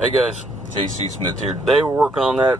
Hey guys, JC Smith here. Today we're working on that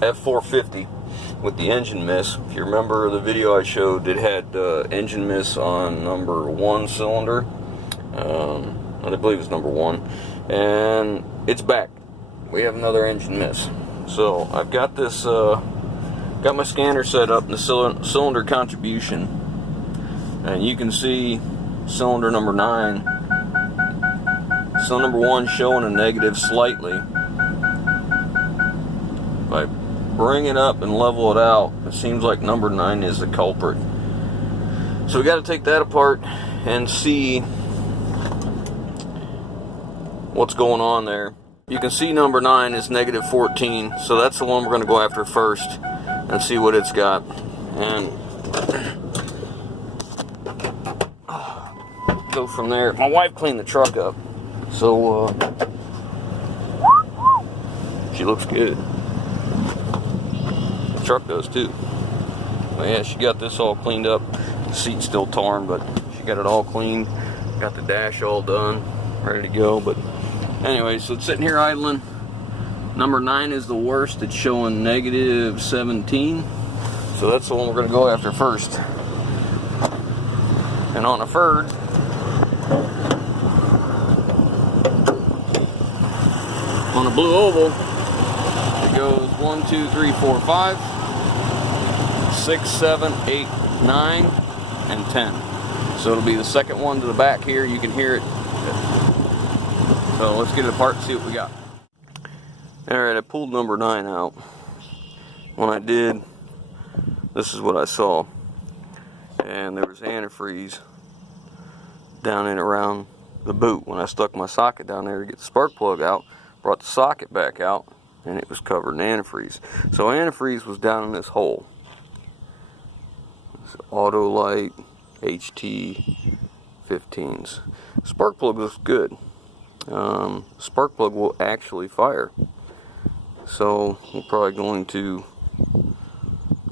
F450 with the engine miss. If you remember the video I showed, it had engine miss on number 1 cylinder. I believe it's number 1. And it's back. We have another engine miss. So I've got this, got my scanner set up in the cylinder contribution. And you can see cylinder number 9. So number 1 showing a negative slightly. If I bring it up and level it out, it seems like number 9 is the culprit. So we got to take that apart and see what's going on there. You can see number 9 is negative 14, so that's the one we're going to go after first and see what it's got. And go from there. My wife cleaned the truck up. So, she looks good. The truck does too. But yeah, she got this all cleaned up. The seat's still torn, but she got it all cleaned. Got the dash all done, ready to go. But anyway, so it's sitting here idling. Number 9 is the worst. It's showing negative 17. So that's the one we're going to go after first. And on a Ford, on a blue oval, it goes 1, 2, 3, 4, 5, 6, 7, 8, 9, and 10. So it'll be the second one to the back here. You can hear it. So let's get it apart and see what we got. Alright, I pulled number 9 out. When I did, this is what I saw. And there was antifreeze down and around the boot. When I stuck my socket down there to get the spark plug out, brought the socket back out, and it was covered in antifreeze. So antifreeze was down in this hole. It's Autolite HT 15s. Spark plug looks good. Spark plug will actually fire. So we're probably going to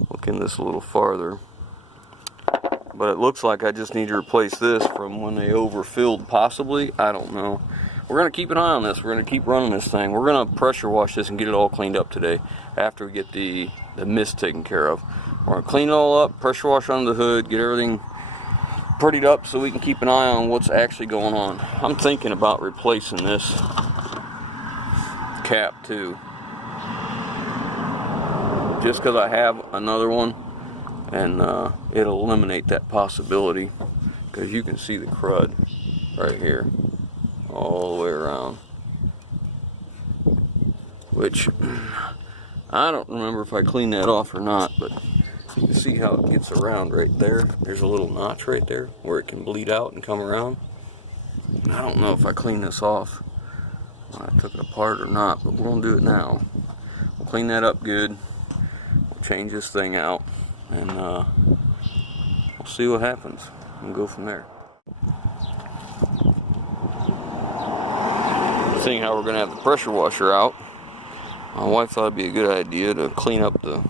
look in this a little farther. But it looks like I just need to replace this from when they overfilled, possibly. I don't know. We're going to keep an eye on this. We're going to keep running this thing. We're going to pressure wash this and get it all cleaned up today after we get the mist taken care of. We're going to clean it all up, pressure wash under the hood, get everything prettied up so we can keep an eye on what's actually going on. I'm thinking about replacing this cap too. Just because I have another one, and it'll eliminate that possibility, because you can see the crud right here all the way around, which I don't remember if I cleaned that off or not, but you can see how it gets around right there. There's a little notch right there where it can bleed out and come around. I don't know if I cleaned this off when I took it apart or not, but we're going to do it now. We'll clean that up good. We'll change this thing out, and we'll see what happens and go from there. Seeing how we're going to have the pressure washer out, my wife thought it'd be a good idea to clean up the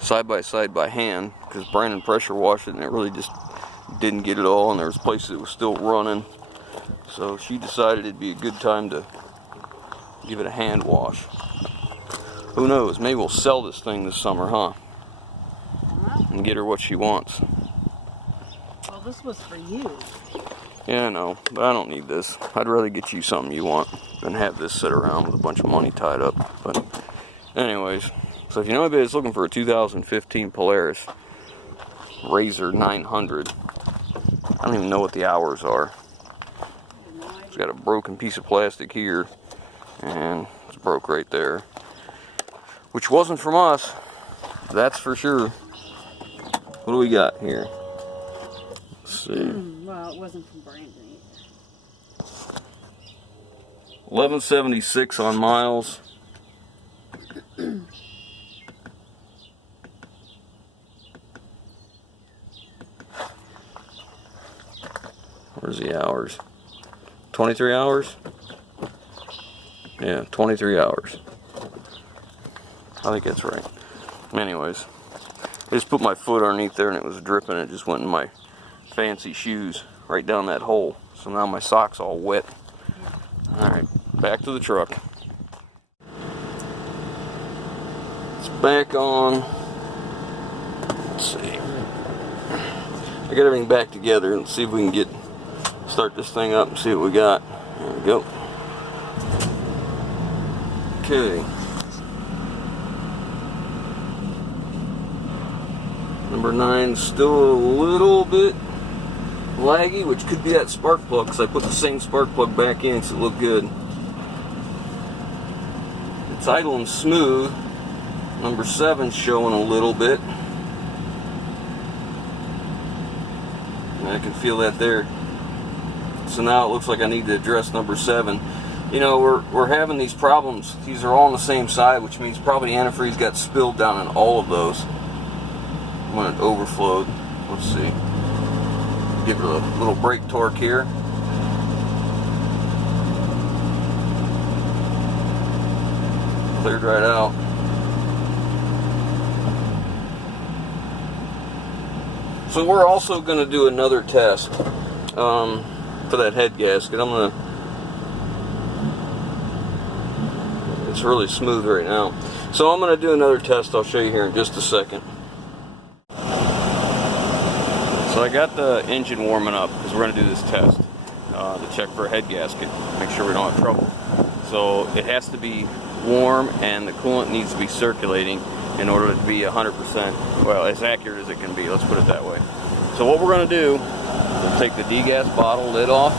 side-by-side by hand, because Brandon pressure washed it and it really just didn't get it all, and there was places it was still running. So she decided it'd be a good time to give it a hand wash. Who knows, maybe we'll sell this thing this summer, huh? And get her what she wants. Well, this was for you. Yeah, I know, but I don't need this. I'd rather get you something you want than have this sit around with a bunch of money tied up. But anyways, so if you know anybody that's looking for a 2015 Polaris Razor 900, I don't even know what the hours are. It's got a broken piece of plastic here, and it's broke right there, which wasn't from us, that's for sure. What do we got here? Let's see. Well, it wasn't from Brandon either. 1176 on miles. Where's the hours? 23 hours? Yeah, 23 hours. I think that's right. Anyways, I just put my foot underneath there and it was dripping. It just went in my fancy shoes right down that hole. So now my sock's all wet. Alright, back to the truck. back on. Let's see. I got everything back together and see if we can start this thing up and see what we got. There we go. Okay. Number 9 still a little bit laggy, which could be that spark plug, because I put the same spark plug back in so it looked good. It's idle and smooth. Number 7's showing a little bit. And I can feel that there. So now it looks like I need to address number 7. You know, we're having these problems. These are all on the same side, which means probably antifreeze got spilled down in all of those when it overflowed. Let's see. Give it a little brake torque here. Cleared right out. So we're also going to do another test for that head gasket. It's really smooth right now. So I'm going to do another test. I'll show you here in just a second. So I got the engine warming up because we're going to do this test to check for a head gasket, make sure we don't have trouble. So it has to be warm and the coolant needs to be circulating in order to be 100%, well, as accurate as it can be, let's put it that way. So what we're going to do, we'll take the degas bottle lid off.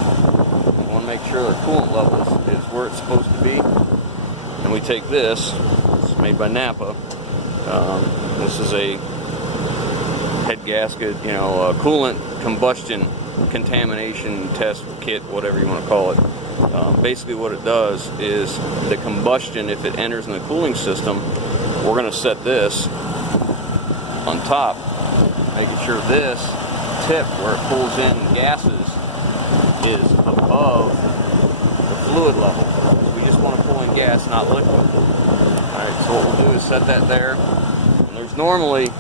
We want to make sure the coolant level is where it's supposed to be. And we take this, it's made by Napa. This is a head gasket, you know, coolant combustion contamination test kit, whatever you want to call it. Basically what it does is the combustion, if it enters in the cooling system, we're going to set this on top, making sure this tip where it pulls in gases is above the fluid level. We just want to pull in gas, not liquid. Alright, so what we'll do is set that there. And there's normally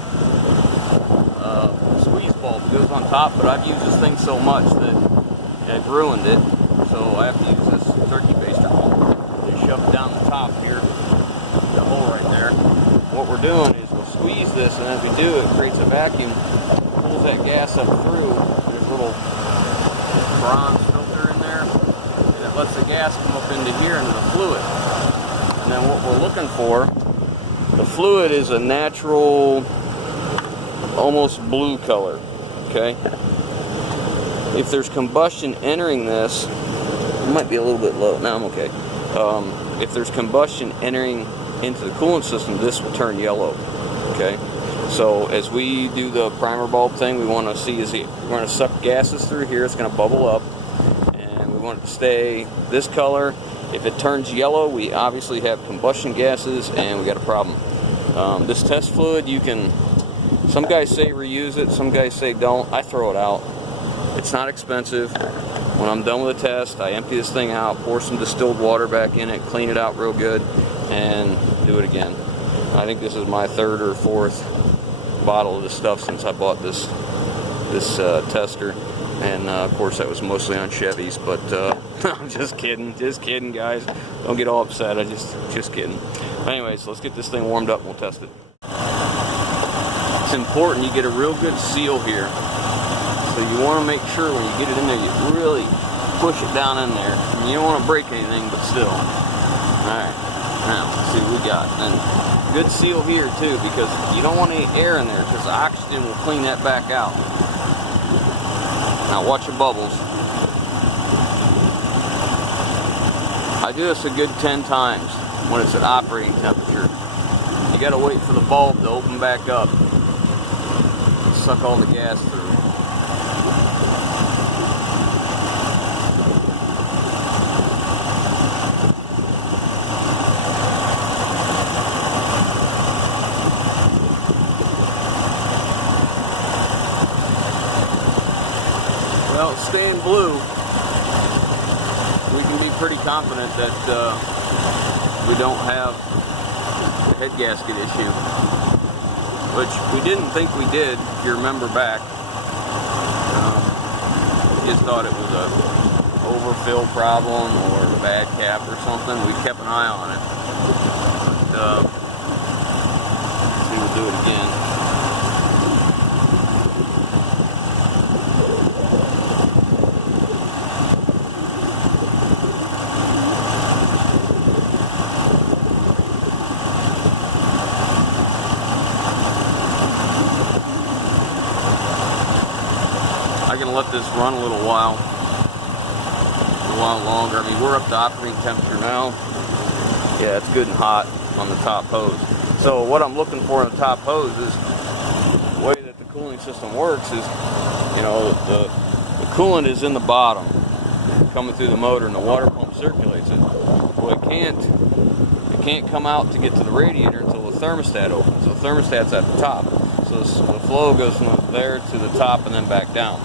squeeze bulb that goes on top, but I've used this thing so much that I've ruined it. So I have to use this turkey baster bulb. Just shove it down the top here, the hole right there. What we're doing is we'll squeeze this, and as we do, it creates a vacuum, pulls that gas up through. There's a little bronze filter in there, and it lets the gas come up into here, into the fluid. And then what we're looking for, the fluid is a natural, almost blue color, okay? If there's combustion entering this, it might be a little bit low. No, I'm okay. If there's combustion entering into the coolant system, this will turn yellow, okay? So as we do the primer bulb thing, we want to see, we're going to suck gases through here, it's going to bubble up, and we want it to stay this color. If it turns yellow, we obviously have combustion gases, and we got a problem. This test fluid, you can, some guys say reuse it, some guys say don't. I throw it out. It's not expensive. When I'm done with the test, I empty this thing out, pour some distilled water back in it, clean it out real good, and do it again. I think this is my 3rd or 4th bottle of this stuff since I bought this tester. And of course that was mostly on Chevys, but I'm just kidding guys. Don't get all upset, just kidding. Anyways, let's get this thing warmed up and we'll test it. It's important you get a real good seal here. So you want to make sure when you get it in there, you really push it down in there. I mean, you don't want to break anything, but still. Alright, now let's see what we got. And good seal here too, because you don't want any air in there, because the oxygen will clean that back out. Now watch your bubbles. I do this a good 10 times when it's at operating temperature. You got to wait for the bulb to open back up. Suck all the gas through. Well, it's staying blue. We can be pretty confident that we don't have the head gasket issue, which we didn't think we did, if you remember back. We just thought it was a overfill problem or a bad cap or something. We kept an eye on it. But, we'll do it again. I can let this run a little while longer. I mean, we're up to operating temperature now. Yeah, it's good and hot on the top hose. So what I'm looking for in the top hose is the way that the cooling system works is, you know, the coolant is in the bottom coming through the motor and the water pump circulates it. Well, it can't come out to get to the radiator until the thermostat opens. So the thermostat's at the top. So the flow goes from there to the top and then back down.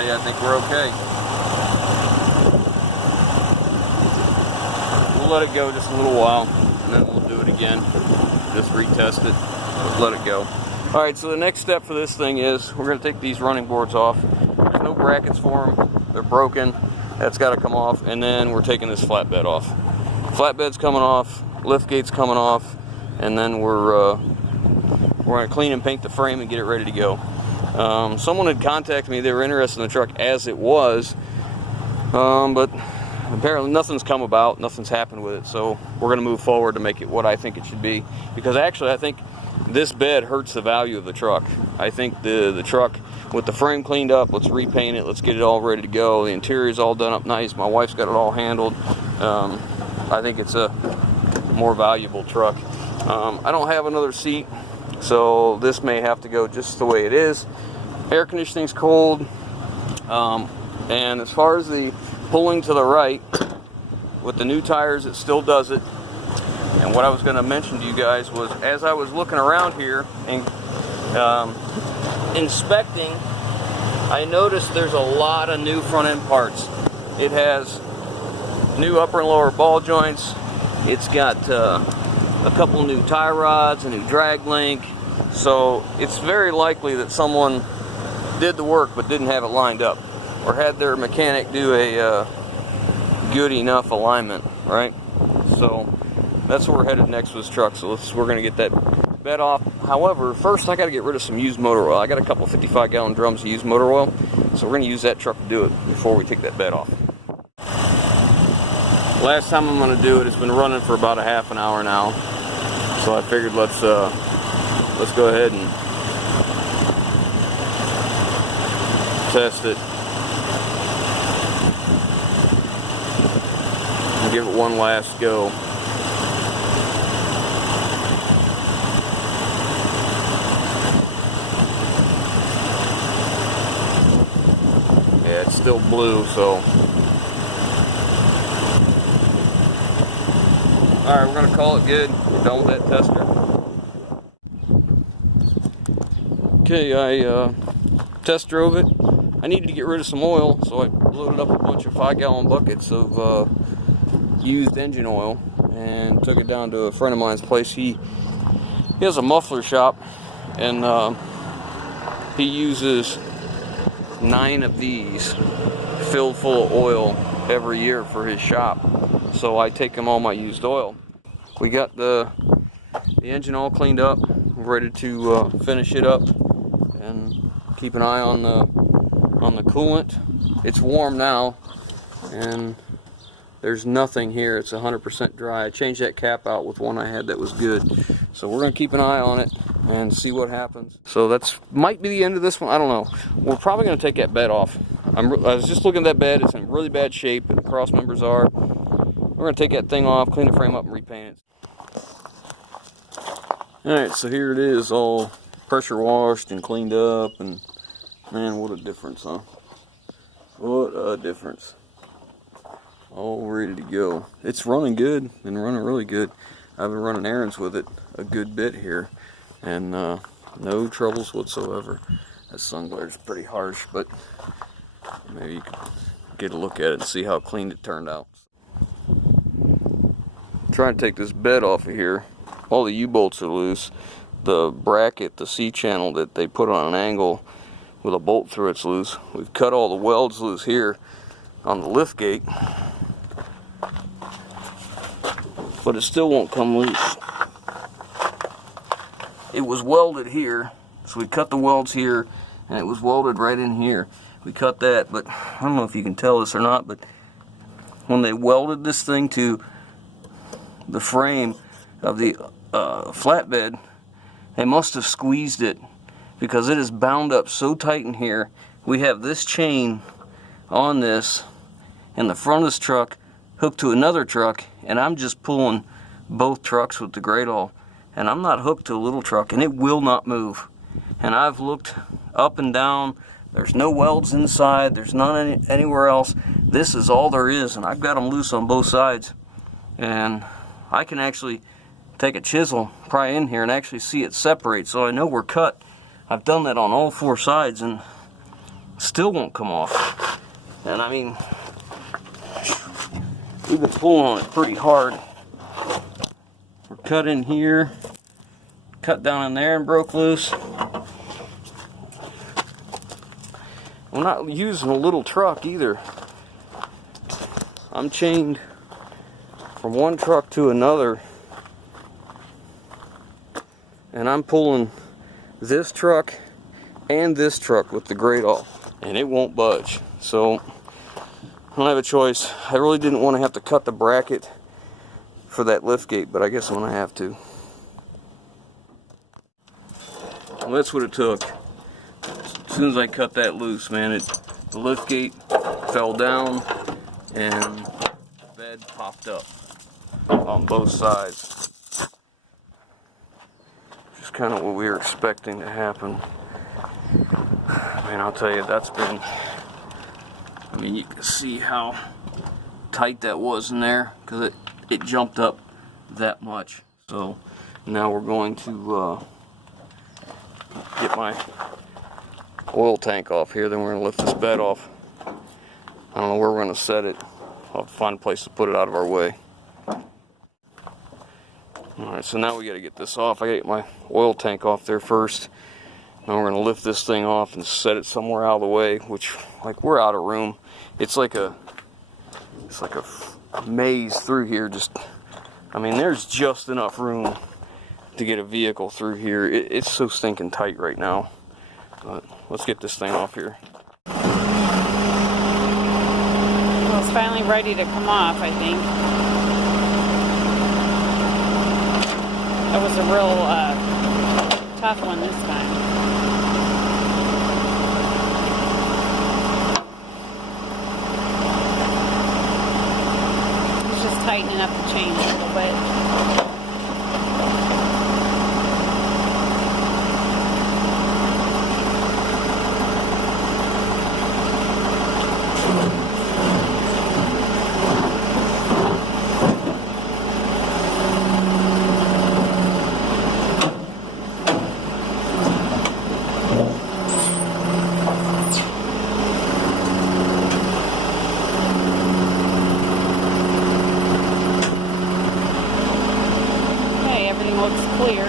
I think we're okay. We'll let it go just a little while and then we'll do it again. Just retest it, but let it go. Alright, so the next step for this thing is we're going to take these running boards off. There's no brackets for them. They're broken. That's got to come off, and then we're taking this flatbed off. Flatbed's coming off, liftgate's coming off, and then we're going to clean and paint the frame and get it ready to go. Someone had contacted me. They were interested in the truck as it was, but apparently nothing's come about, nothing's happened with it, so we're going to move forward to make it what I think it should be, because actually I think this bed hurts the value of the truck. I think the truck, with the frame cleaned up, let's repaint it, let's get it all ready to go. The interior's all done up nice, my wife's got it all handled. I think it's a more valuable truck. I don't have another seat, so this may have to go just the way it is. Air conditioning's cold, and as far as the pulling to the right, with the new tires it still does it. And what I was going to mention to you guys was, as I was looking around here and inspecting, I noticed there's a lot of new front end parts. It has new upper and lower ball joints. It's got a couple new tie rods, a new drag link. So it's very likely that someone did the work but didn't have it lined up, or had their mechanic do a good enough alignment, right? So that's where we're headed next with this truck. So we're going to get that bed off. However, first I got to get rid of some used motor oil. I got a couple 55-gallon drums of used motor oil, so we're going to use that truck to do it before we take that bed off. Last time I'm going to do it, it's been running for about a half an hour now, so I figured let's go ahead and test it and give it one last go. Yeah, it's still blue, so alright, we're going to call it good. We're done with that tester. Okay, I test drove it. I needed to get rid of some oil, so I loaded up a bunch of 5-gallon buckets of used engine oil and took it down to a friend of mine's place. He has a muffler shop, and he uses 9 of these filled full of oil every year for his shop. So I take him all my used oil. We got the engine all cleaned up. We're ready to finish it up and keep an eye on the coolant. It's warm now, and there's nothing here. It's 100% dry. I changed that cap out with one I had that was good. So we're going to keep an eye on it and see what happens. So that's might be the end of this one. I don't know. We're probably going to take that bed off. I was just looking at that bed. It's in really bad shape, and the cross members are. We're going to take that thing off, clean the frame up, and repaint it. Alright, so here it is, all pressure washed and cleaned up, and man, what a difference, huh? What a difference. All ready to go. It's running good, been running really good. I've been running errands with it a good bit here, and no troubles whatsoever. That sun glare is pretty harsh, but maybe you could get a look at it and see how clean it turned out. Trying to take this bed off of here. All the U-bolts are loose. The bracket, the C-channel that they put on an angle with a bolt through it's loose. We've cut all the welds loose here. on the lift gate, but it still won't come loose. It was welded here, so we cut the welds here, and it was welded right in here. We cut that, but I don't know if you can tell this or not, but when they welded this thing to the frame of the flatbed, they must have squeezed it, because it is bound up so tight in here. We have this chain on this in the front of this truck hooked to another truck, and I'm just pulling both trucks with the great all, and I'm not hooked to a little truck, and it will not move. And I've looked up and down. There's no welds inside. There's none anywhere else. This is all there is, and I've got them loose on both sides. And I can actually take a chisel, pry in here, and actually see it separate, so I know we're cut. I've done that on all four sides, and still won't come off. And I mean, we've been pulling on it pretty hard. We're cut in here, cut down in there and broke loose. I'm not using a little truck either. I'm chained from one truck to another, and I'm pulling this truck and this truck with the great all, and it won't budge. So I don't have a choice. I really didn't want to have to cut the bracket for that lift gate, but I guess I'm going to have to. Well, that's what it took. As soon as I cut that loose, man, the lift gate fell down and the bed popped up on both sides. Just kind of what we were expecting to happen. Man, I'll tell you, that's been, I mean, you can see how tight that was in there, because it jumped up that much. So now we're going to get my oil tank off here, then we're going to lift this bed off. I don't know where we're going to set it. I'll have to find a place to put it out of our way. Alright, so now we got to get this off. I got to get my oil tank off there first. Now we're going to lift this thing off and set it somewhere out of the way, which, like, we're out of room. It's like a maze through here. Just, I mean, there's just enough room to get a vehicle through here. It's so stinking tight right now. But let's get this thing off here. Well, it's finally ready to come off, I think. That was a real tough one this time. It's just tightening up the chain a little bit. Looks clear.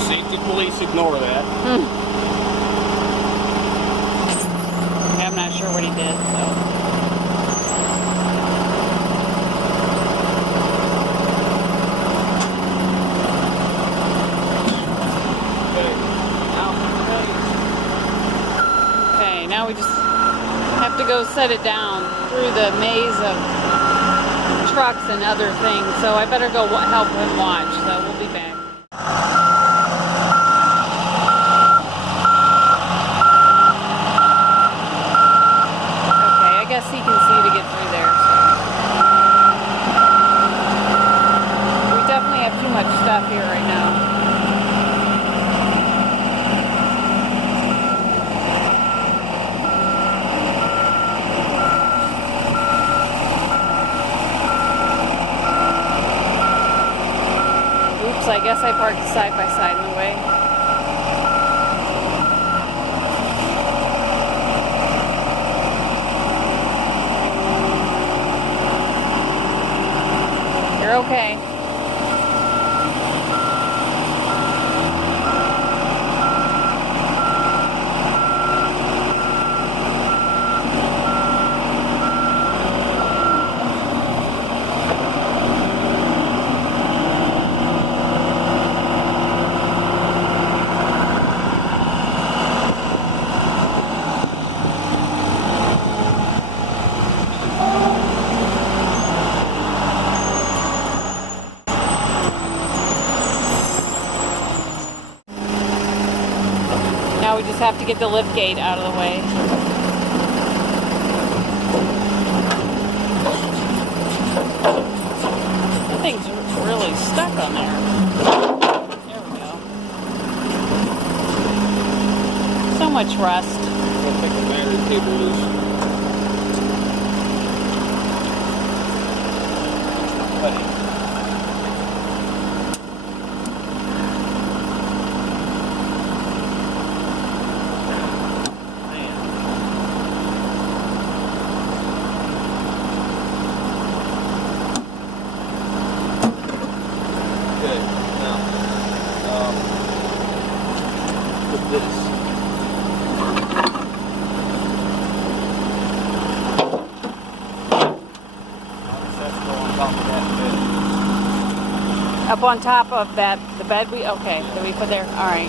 Safety police ignore that. Yeah, I'm not sure what he did, so. Okay, now we just have to go set it down through the maze of trucks and other things, so I better go help him watch, so we'll be back. Okay, I guess he can see to get through there, so. We definitely have too much stuff here right now. So I guess I parked side by side in the way. You're okay. to get the lift gate out of the way. That thing's really stuck on there. There we go. So much rust. I'll take the battery cable loose. Up on top of that, the bed okay, that we put there? All right.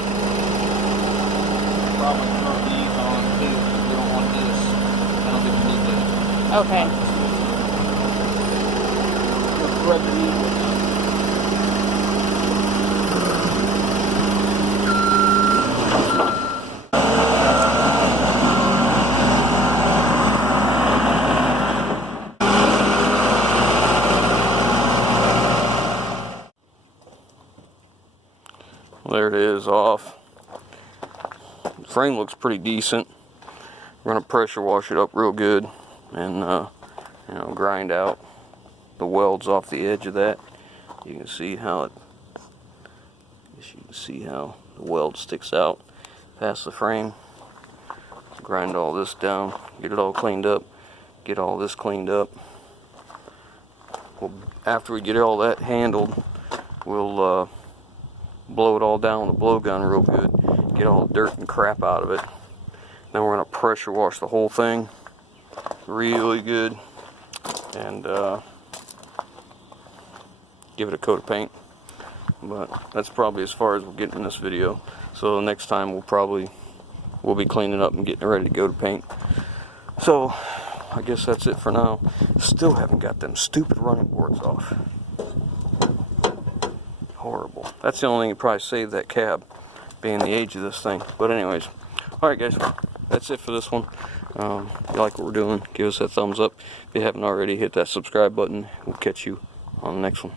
Probably throw these on too, because we don't want this. I don't think we need that. Okay. We'll thread the needle. There it is, off. The frame looks pretty decent. We're gonna pressure wash it up real good and you know, grind out the welds off the edge of that. You can see how the weld sticks out past the frame. Grind all this down, get it all cleaned up, get all this cleaned up. After we get all that handled, we'll blow it all down with a blowgun real good, get all the dirt and crap out of it. Then we're going to pressure wash the whole thing really good and give it a coat of paint. But that's probably as far as we'll get in this video. So the next time we'll be cleaning up and getting ready to go to paint. So I guess that's it for now. Still haven't got them stupid running boards off. Horrible. That's the only thing that probably saved that cab, being the age of this thing. But anyways, alright guys, that's it for this one. If you like what we're doing, give us that thumbs up. If you haven't already, hit that subscribe button. We'll catch you on the next one.